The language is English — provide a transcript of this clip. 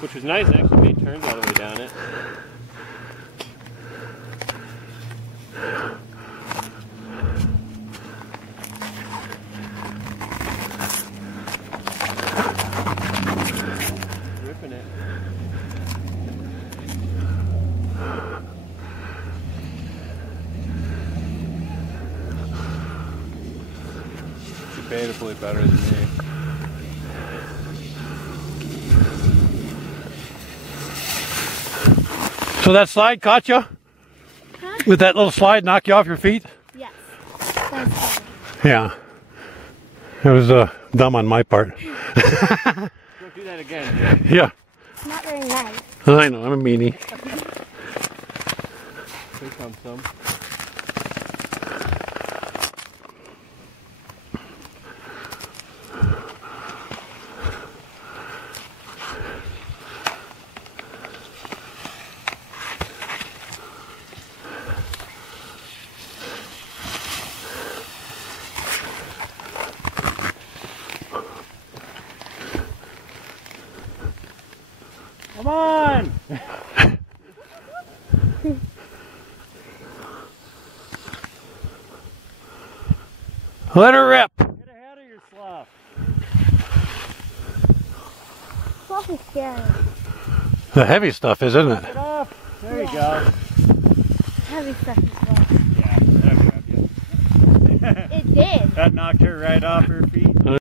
Which was nice, it actually made turns all the way down it. Ripping it. Debatably better than me. So that slide caught you? Huh? With that little slide knock you off your feet? Yes. That's Yeah. It was dumb on my part. Don't do that again, Jay. Yeah. not very nice. I know, I'm a meanie. Here comes some. Come on! Let her rip. Get ahead of your slough. Slough is scary. The heavy stuff is, isn't it? Get off. There you go. Heavy stuff as well. Yeah, that grabbed you. It did. That knocked her right off her feet.